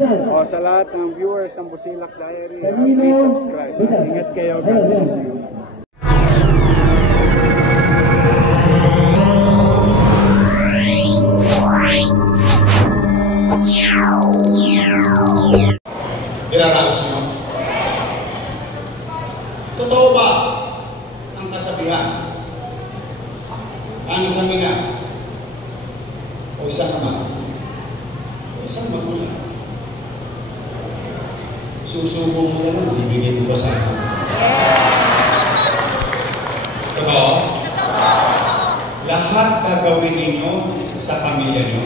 O sa lahat ng viewers ng Busilak Diary, please subscribe. Ingat kayo. God bless you. Iraraos mo? Totoo ba ang kasabihan? Ang isang ina o isang ama o isang magulang, susubo mo naman, bibigyan mo pa sa akin. Totoo? Lahat gagawin ninyo sa pamilya nyo.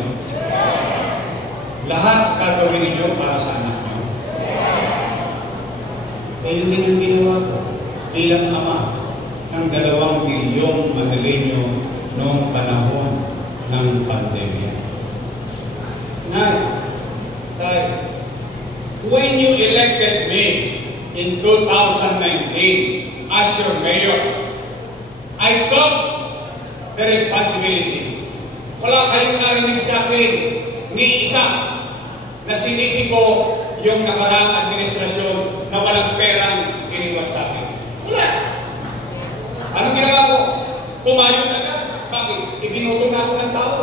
Lahat gagawin ninyo para sa anak nyo. Yun din yung ginawa ko bilang ama ng 2 milyong Manaleño noong panahon ng pandemya. Tay, when you elected me in 2019 as your mayor, I took the responsibility. Wala kayong narinig sa akin ni isa na sinisi ko yung nakaraang administrasyon na walang perang iniwan sa akin. Wala. Anong ginawa ko? Kumayod agad. Bakit? Ibinuto na ako ng tao.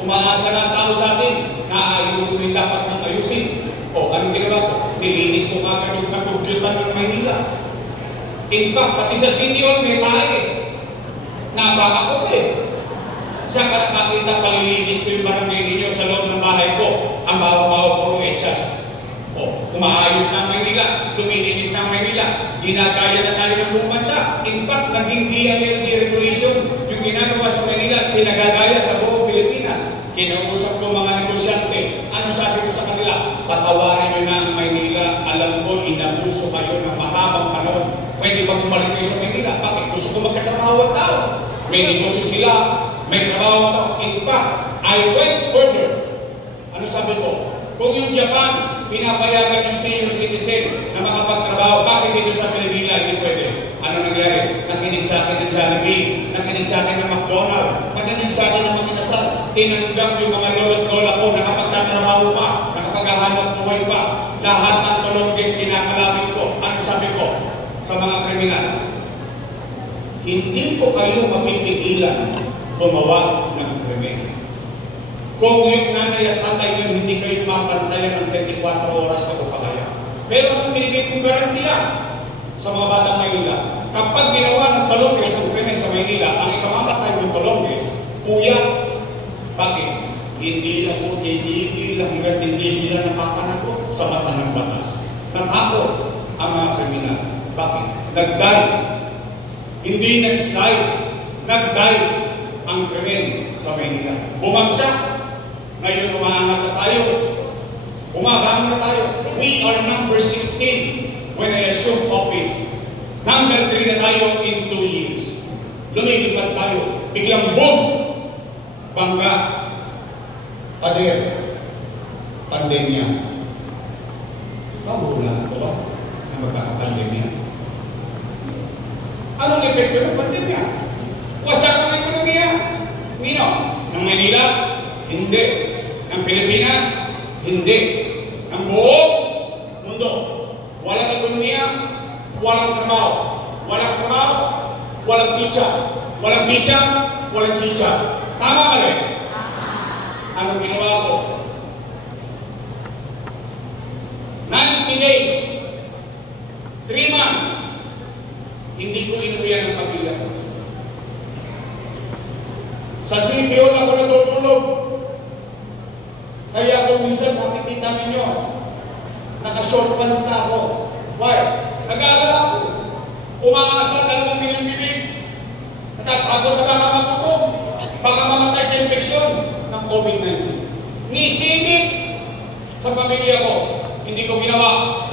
Umaasa na ang tao sa akin na ayusin mo yung dapat nang ayusin. O, anong ginawa ko? Nilinis ko kagad yung katugyutan ng Maynila. In fact, pati sa City Hall may tae. Nabaka ko Saan ka nakakita palilinis ko yung barangay ninyo sa loob ng bahay ko? Ang bawa-bawa puro echas. O, umaayos na ang Maynila, lumilinis na ang Maynila, ginagaya na tayo ng buong bansa. In fact, naging DILG regulation yung ginagawa sa Maynila, pinagagaya sa buong Pilipinas. Kinausap ko mga negosyante, ano sabi ko sa kanila? Patawarin nyo na ang Maynila, alam ko, inabuso kayo ng mahabang panahon. Pwede ba bumalik kayo sa Maynila? Bakit? Gusto ko magkatrabaho ang tao. May negosyo sila, may trabaho tao. In fact, I went further. Ano sabi ko? Kung yung Japan, pinapayagan yung senior citizen na makapagtrabaho, bakit dito sa Pilipinas hindi pwede? Ano nangyari? Nakinig sa akin ng Jollibee, nakinig sa akin ng McDonald's, nakinig sa akin ng mga kasal. Tinanggap yung mga lola ko, nakapagtatrabaho pa, nakapaghahanap buhay pa. Lahat ng tulongges kinakalapit ko. Ano sabi ko sa mga kriminal? Hindi ko kayo mapipigilan gumawa ng krimen. Kung yung nanay at tatay nyo hindi kayo mapantayan ng 24 oras na kupakaya. Pero ang binigay kong garantiya sa mga batang Maynila, kapag ginawa ng Tolonges ang krimen sa Maynila, ang ikamamatay ng Tolonges, puya. Bakit? Hindi ako titigil hanggang hindi sila napapanagot sa mata ng batas. Natakot ang mga kriminal. Bakit? Nag-die. Hindi nag-die. Nag-die ang krimen sa Maynila. Bumagsak. Ngayon umaangat na tayo. Umabangon na tayo. We are number 16 when I assume office. Number 3 na tayo in 2 years. Lumilipad tayo. Biglang boom! Bangga. Pader. Pandemya. Pahula ko ba na magkakapandemya? Anong epekto ng pandemya? Wasak ang ekonomiya. Nino? Ng Manila? Hindi. Ng Pilipinas? Hindi. Ng buong mundo. Walang ekonomiya, walang trabaho. Walang trabaho, walang pizza. Walang pizza, walang chicha. Tama ka rin? Anong ginawa ko? 90 days, 3 months, hindi ko inuwian ng pamilya. Sa City Hall ako natutulog. Kaya kung minsan makikita ninyo, naka-short pants na ako. Why? Nag-aalala ako. Umaasa 2 milyong bibig. Natatakot na baka magkukom. Baka mamatay sa infeksyon ng COVID-19. Nisingit sa pamilya ko. Hindi ko ginawa.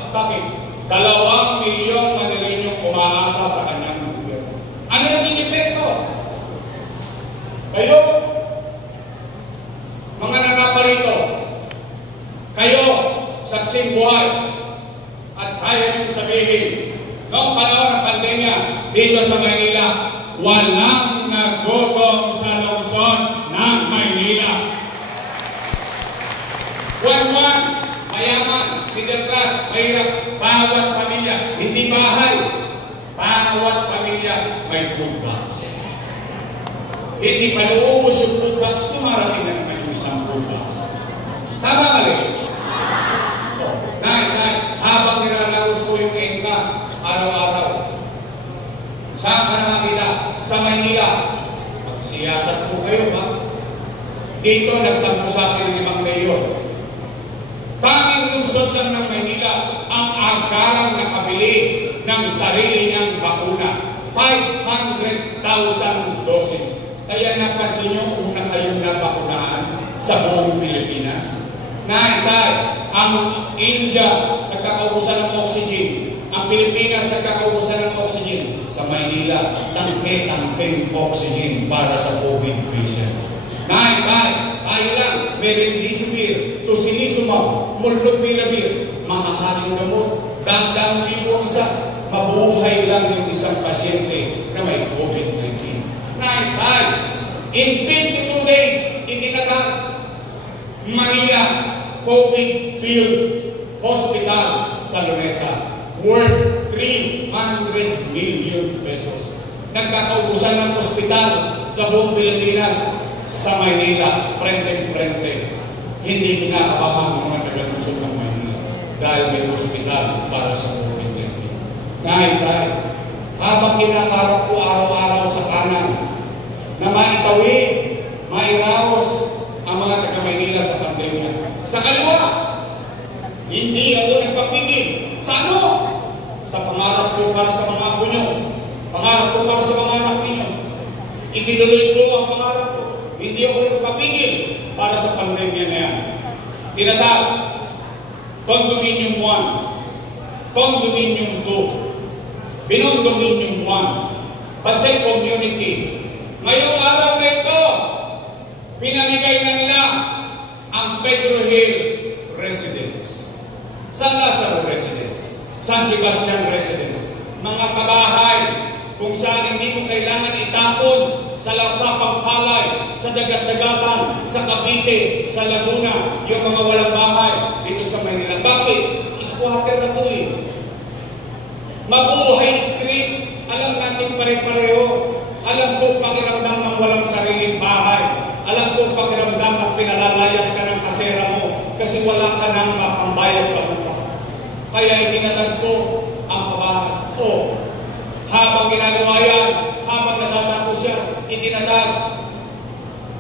Bakit? 2 milyong Manaleñong umaasa sa kanyang gobyerno. Ano naging epekto? Kayo, mga nakaparito, kayo, saksing buhay, at kaya niyong sabihin, noong panahon ng pandemya, dito sa Maynila, walang nagutom sa lungsod ng Maynila. Buwan-buwan, mayaman, Hindi pa nauubos yung food box, dumarating na naman yung isang food box. Tama mali? Habang niraraos po yung engka, araw-araw, saan ka nakakita? Sa Maynila. Magsiyasat po kayo, ha? Dito, nagtampo sa akin ng ibang mayor. Tanging lungsod lang ng Maynila ang agarang nakabili ng sarili niyang bakuna. 500,000 doses. Kaya napansin niyo, una kayong nabakunahan sa buong Pilipinas. Ang India nagkakaubusan ng oxygen. Ang Pilipinas nagkakaubusan ng oxygen. Sa Maynila, tangke-tangkeng oxygen para sa COVID patient. Tayo lang, may remdesivir, tocilizumab, molnupiravir, mamahaling gamot, dang-dang libo ang isa, mabuhay lang yung isang pasyente na may COVID-19. In 22 days, itinatag Manila COVID-filled hospital sa Luneta, worth 300 million pesos. Nagkakaubusan ng hospital sa buong Pilipinas, sa Maynila, prente-prente. Hindi pinakabahan ng mga taga-lungsod ng Maynila dahil may hospital para sa COVID-19. Habang kinakarap ko araw-araw sa kanan na maitawid, mairaos ang mga taga-Maynila sa pandemya. Sa kaliwa, hindi ako nagpapigil. Sa ano? Sa pangarap ko para sa mga apo nyo. Pangarap ko para sa mga anak ninyo. Itinuloy ko ang pangarap ko. Hindi ako nagpapigil para sa pandemya na yan. Tinatag, Condominium 1, Condominium 2, Binondominium 1, Pasay Community. Ngayong araw na ito, pinamigay na nila ang Pedro Hill Residence, San Lazaro Residence, San Sebastian Residence, mga kabahay kung saan hindi mo kailangan itapon sa lapsapang palay, sa dagat-dagatan, sa Cavite, sa Laguna, yung mga walang bahay dito sa Manila. Bakit? Squatter na ito eh. Mabuhay street, alam natin pare-pareho. Alam ko pakiramdam ng walang sariling bahay. Alam ko pakiramdam ng pinalalayas ka ng kasera mo kasi wala ka nang mapambayad sa lupa. Kaya itinatag ko ang pabahay. Habang ginagawa yan, habang natatapos siya, itinatag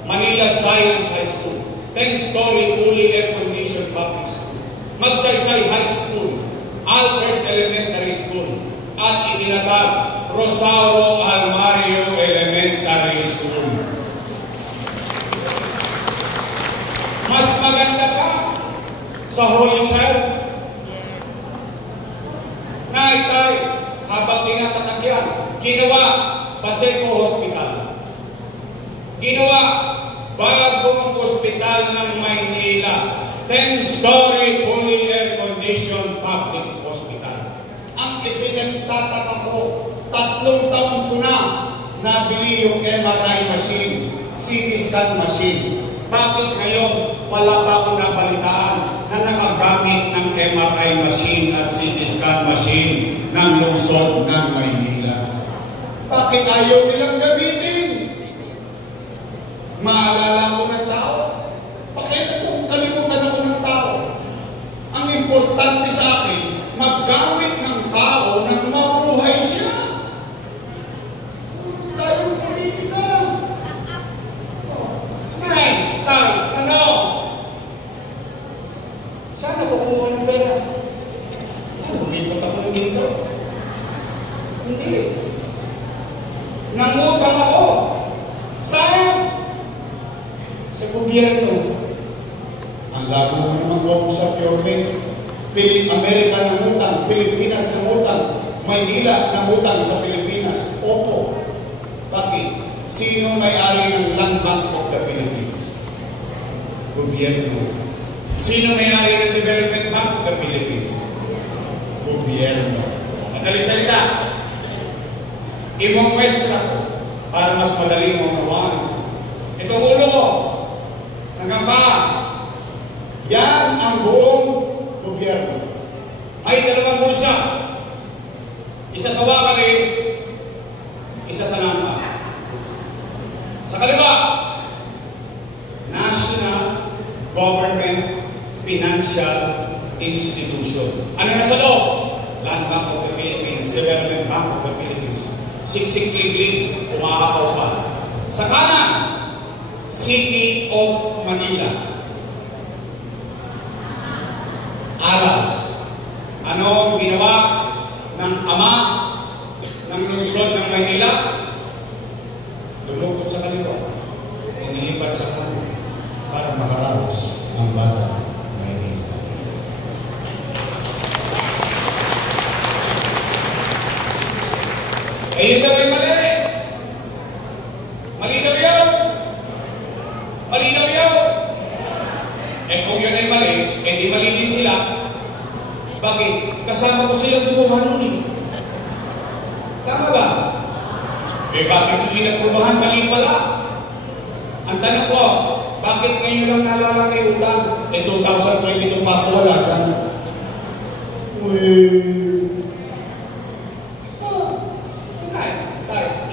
Manila Science High School, 10-story fully air-conditioned public school, Magsaysay High School, Albert Elementary School, at itinatag Rosauro Almario Elementary School. Mas maganda pa sa Holy Child. Naitay, habang tinatatag yan, ginawa Paseco Hospital. Ginawa bagong hospital ng Maynila, 10-story fully air-conditioned public hospital. Ang ipinagtataka ko, 3 taon ko na nabili yung MRI machine, CT scan machine. Bakit ngayon wala pa akong nabalitaan na nakagamit ng MRI machine at CT scan machine ng lungsod ng Maynila? Bakit ayaw nilang gamitin? Maalala ko ng tao? Bakit kung kalimutan ako ng tao? Ang importante sa akin, maggamit ng tao nang mabuhay siya. Tayong politika. Ano? Sana ko kumuha ng pera. Lipat ako ng ginto. Hindi. Nangutang ako. Saan? Sa gobyerno. Ang labo mo naman kausap yung Amerika ng utang, Pilipinas ng utang, Maynila ng utang sa Pilipinas. Opo. Bakit? Sino may-ari ng Land Bank of the Philippines? Gobyerno. Sino may-ari ng Development Bank of the Philippines? Gobyerno. Madaling salita. Imong-muestra ko para mas madaling maunawaan. Itong ulo ko, hanggang pa, yan ang buong gobyerno. May 2 bulsa. Isa sa wakali, isa sa nangka. Sa kaliwa, National Government Financial Institution. Ano na sa loob? Land Bank of the Philippines, Development Bank of the Philippines. Siksik-liglig, umaapaw pa. Sa kanan, City of Manila. Alas. Ano ang ginawa ng ama ng lungsod ng Maynila? Lumukot sa kaliwa. Inilipat sa kanan para makaraos ang bata Maynila. Eh, yun daw ay mali. Mali daw yun. Mali daw yun. Eh kung yun ay mali, eh di mali din sila. Bakit? Kasama ko silang gumawa nun eh. Tama ba? Eh bakit yung inaprubahan? Mali pala. Ang tanong ko, bakit ngayon lang nalala may utang? Eh 2022 pa ako wala dyan.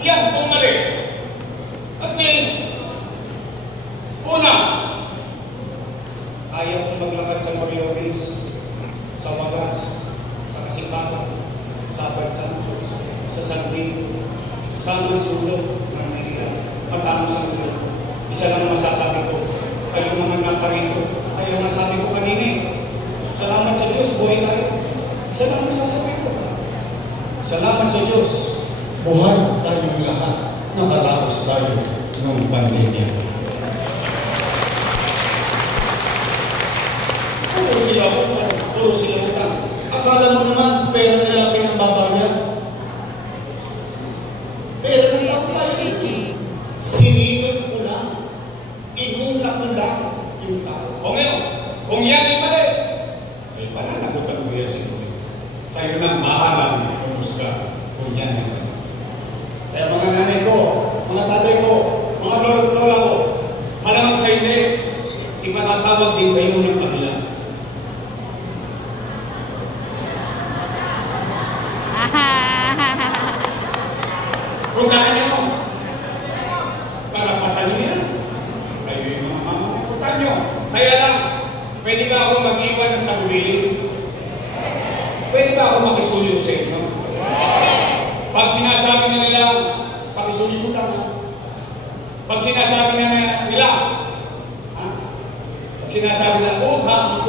Yan, kung mali. At least, una, ayaw kong maglakad sa Moriones, sa Wagas, sa Kasipagan, sa Bansantos, sa Sandino, sa mga sulok ng Manila, matamo sa mulo. Isa lang masasabi ko, kayo mga naparito, ayaw nga sabi ko kanina, salamat sa Diyos, buhay kayo. Isa lang masasabi ko, salamat sa Diyos, buhay tayong lahat, nakaraos tayo ng pandemya. Puro sila utang. Akala mo naman, pera nila pinambabayan. Pera nila pinambabayan. Sinigil ko lang. Inuna ko lang yung tao. O ngayon, kung yan ay mali, ay pananagutan ko yan siguro. Tayo na mahalang kumusga kung yan ay mali. Kaya mga nanay ko, mga tatay ko, mga lola ko, malamang sa hindi, ipatatawag din kayo ng kabila. Puntahan nyo. Karapatan nyo yan. Kayo yung mga mama. Puntahan nyo. Kaya lang, pwede ba ako mag-iwan ng tagubilin? Pwede ba ako makisuyo sa inyo? Pag sinasabi na nila, pakisuyo ko lang ha? Pag sinasabi na nila, ha? Pag sinasabi na, utang,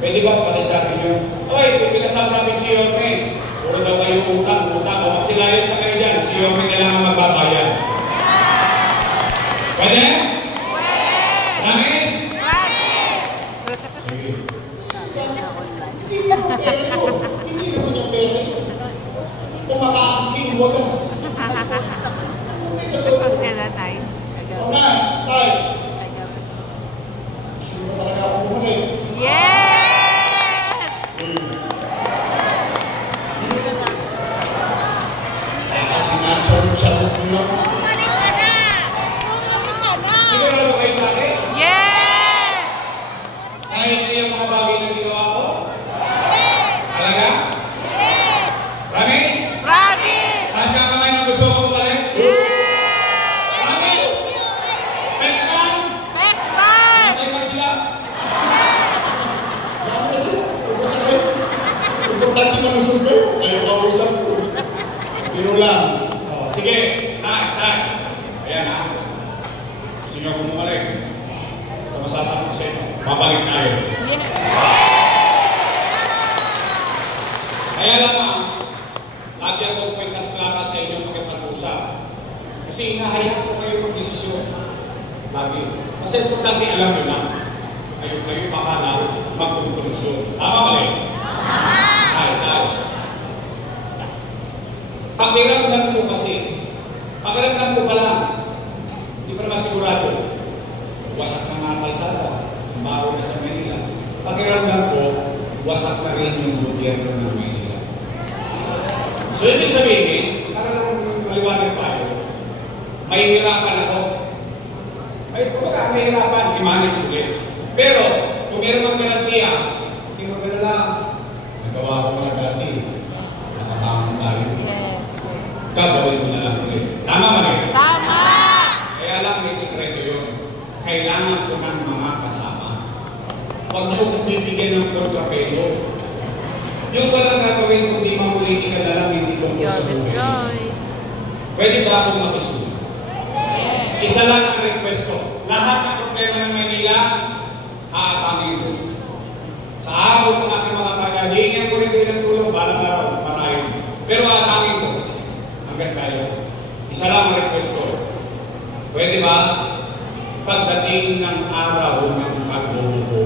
pwede ba pakisabi nyo? Oy, kung pinasasabi si Yorme, puro daw kayo utang. O magsilayos na kayo dyan, si Yorme kailangan magbabayan. Pwede? Pwede! Promise? Promise! Sige. Hindi naman pera ko. Hindi naman yung pera ko. Kumakaangking wagas. Tapos ka na tayo. Na, tayo. Gusto mo talaga ako kumalik. Yes! Sinachorot-charot nyo lang. Bumalik ka na! Sigurado kayo sa akin? Yes! Kahit yung mga bagay na ginawa ko? Talaga? Yes! Promise? Promise! Taas ka kamay na gusto ko bumalik? Promise? Next month? Next month! Hintay pa sila? Dami na sila. Ubus kayo. Importante manusog kayo. Kayo kausap ko. Biro lang. Oh, sige. Tay. Ayan ha. Gusto nyo akong bumalik. Ito masasabi ko sa inyo. Mabalik tayo. Yes! Kaya lang lagi akong kwentas klara sa inyo makipag-usap. Kasi hinahayaan ko kayo mag-desisyon. Lagi. Kasi importante alam nyo na. Kayo bahala magkonklusyon. Tama mali? Tayo. Pakiramdam ko kasi. Pakiramdam ko pala. Hindi pa naman sigurado. Wasak na nga kalsada. Bago na sa Manila. Pakiramdam ko, wasak na rin yung gobyerno ng Manila. So, ibig sabihin, para lang maliwanag tayo, mahihirapan ako. Mahihirapan, i-manage ulit. Pero, kung meron mang garantiya, hindi mo ganala, nagawa ko nga dati, nakabangon tayo. Yes. Gagawin mo na lang ulit. Tama kailangan ko ng mga kasama. Huwag niyo kong bibigyan ng kontrapelo. Yung walang gagawin kundi mamuliti ka na lang, hindi tungkol sa buhay. Pwede ba akong makisunod? Isa lang ang request ko. Lahat ng problema ng Manila, aatangin ko. Sa araw ng aking mga kaya, hingin ko rin kayo ng tulong, balang araw, marayon. Pero aatangin ko. Hanggang tayo. Isa lang ang request ko. Pwede ba? Pagdating ng araw ng pagbubuo.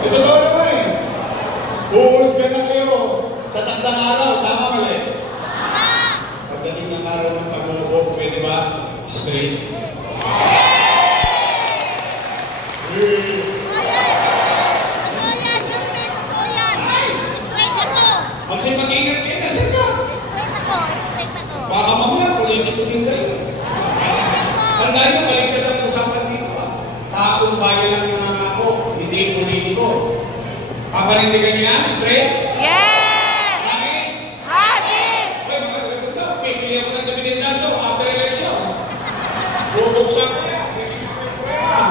Ito daw naman eh. Huhusgan na kayo sa takdang araw. Tama mali? Pagdating ng araw ng pagbubuo, pwede ba? Straight. Magsipag-ingat kayo, nasa ka? Baka mamaya, politiko din kayo. Tandaan nyo, baliktad ang usapan dito. Taong bayan ang nangangako, hindi politiko. Papanindigan niyo yan, straight? Yes! Promise? Promise! Ay, mga talaga, pipili ako ng Davidendaso after election. Bubuksan ko yan, bibigyan ko yung prueba.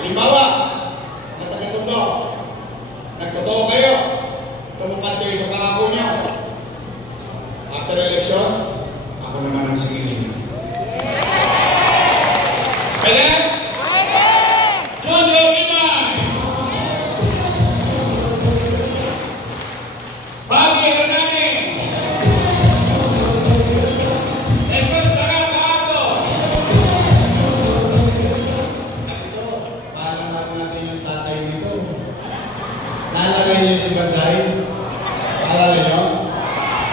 Halimbawa, natagatundo. Nagtotoo kayo. Tumupad kayo sa pangako niyo. After election, ako naman ang singilin niyo. Pwede? Pwede! John Logiman! Pagi Hernani! Jesus Tagapato! Ito, paalam natin yung tatay nito. Naalala niyo si Bansay? Naalala niyo?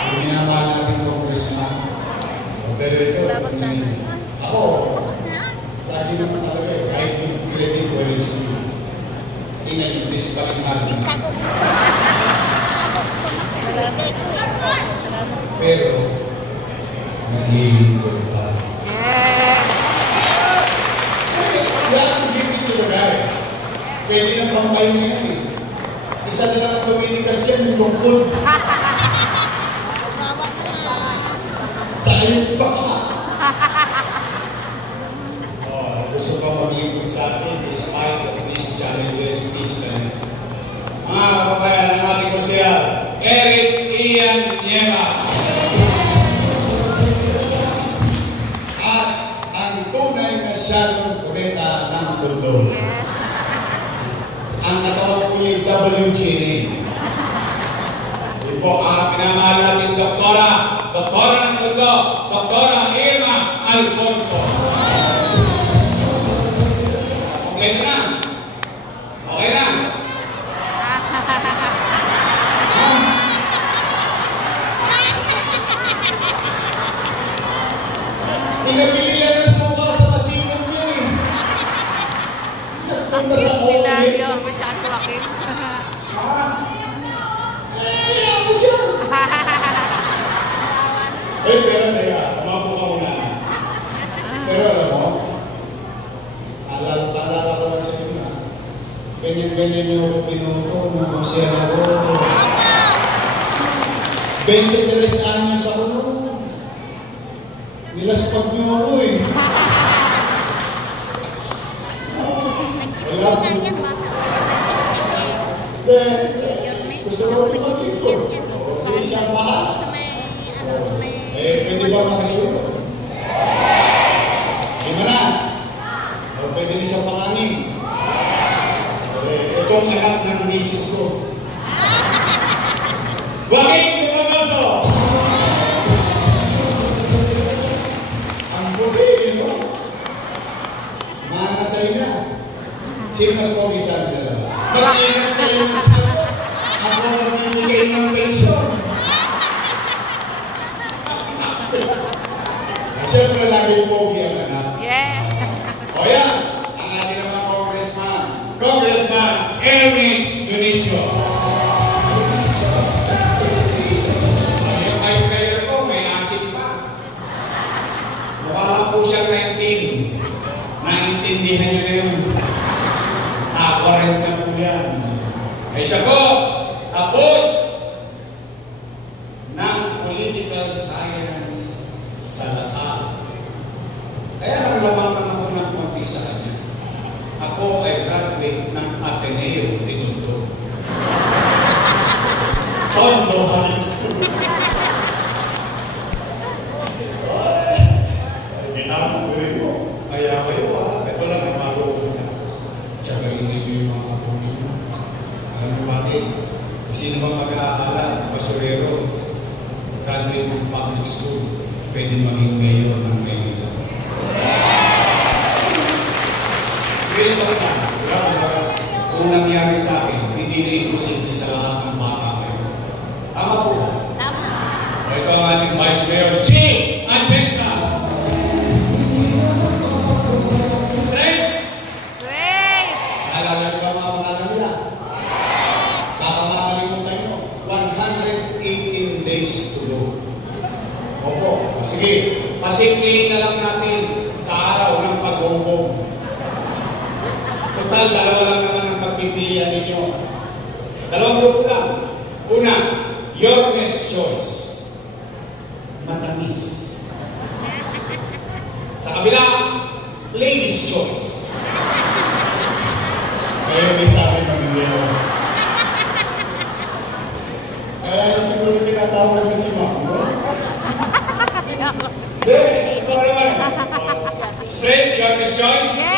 Yung minamahal natin congressman. Pero ito, ako, lagi naman talaga eh. I give credit where it's due. Tingnan niyo, disbalik natin. Pero, naglilingkod pa. You have to give it to the guy. Pwede na pampay niya yan eh. Isa na lang ang tumitikas yan, yung tungkol. Sa ayun pa ka. Gusto pa maglingkod sa atin despite of these challenges physically. Mga kababayan, ang ating kusya, Eric Ian Nieva. At ang tunay na Sharon Cuneta ng Tondo. Ang katawag po niya WG name. Ito po ang pinamahal natin Doktora ng Tondo, Doktora Irma Alfonso. Okay na? Okay na? Pinabili yan ng suka sa masinag niya eh. Nagpunta sa Owen. Ako siya. Pero naya, mapo ka muna. Pero alam mo, alala ko lang sa inyo na, ganyan-ganyan niyo ako pinuto, mga senador. 23 anyos ako noon. Nilaspag niyo ako eh. Wala po. Gusto mo rin dito. Hindi siya bahala. Pwede ba makasunod? Lima na. O pwede rin siya panganin. Ito ang anak ng misis ko. Bakit? Tumagaso! Ang bugi, no? Manasay na. Sino mas pogi sa akin dalawa? Mag-ingat kayo ng sagot. Ako magbibigay ng pensyon. Siyempre, lagi pogi ang anak. O yan, ang ating mga congressman. Congressman Eric Dionisio. Yung vice mayor ko, may asin pa. Mukha lang po siyang 19. Naintindihan niyo na yun. Taparens na po yan. Ay siya po, tapos atin. Sino ba mag-aaral, basurero, graduate ng public school, pwede maging mayor ng Maynila. Pero ba kung nangyari sa akin, hindi na imposible sa lahat ng bata ngayon. Tama po ba? Tama. Ito ang ating Vice Mayor, G. Atienza. Straight. Great. Naalala niyo ba mga pangalan nila? Baka makalimutan nyo, 118 days to go. Opo, sige, pasimplihin na lang natin sa araw ng pag-ubong. Total, dalawa lang naman ang pagpipilian ninyo. Dalawang grupo lang. Una, your best choice. Matamis. Sa kabila, ladies' choice. Ngayon may sabi kami ngayon. Kaya siguro tinatawag na si Ma'am, no? Hindi, ito naman. Straight, your best choice? Yes.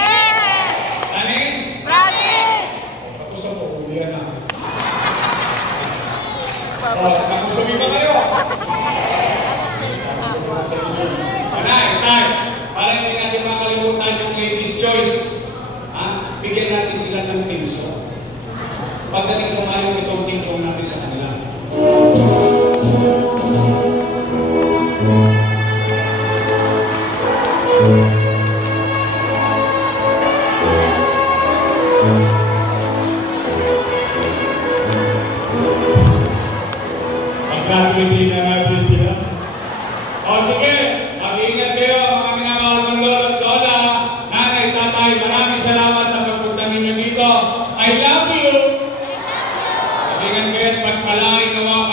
Tanis? Promise. Tapos ako, ulihan na. Nakusabi ba kayo? Sabi ko na sa inyo. Tay, para hindi natin makalimutan yung ladies' choice, bigyan natin sila ng timso. Pagdating sa ngayon, itong timso natin sa kanila. Pag-graduate na natin sila. O sige, mag-iingat kayo mga minamahal ng lolo at lola, nanay, tatay, maraming salamat sa pagpunta ninyo dito. I love you! Mag-iingat kayo at pagpalain nawa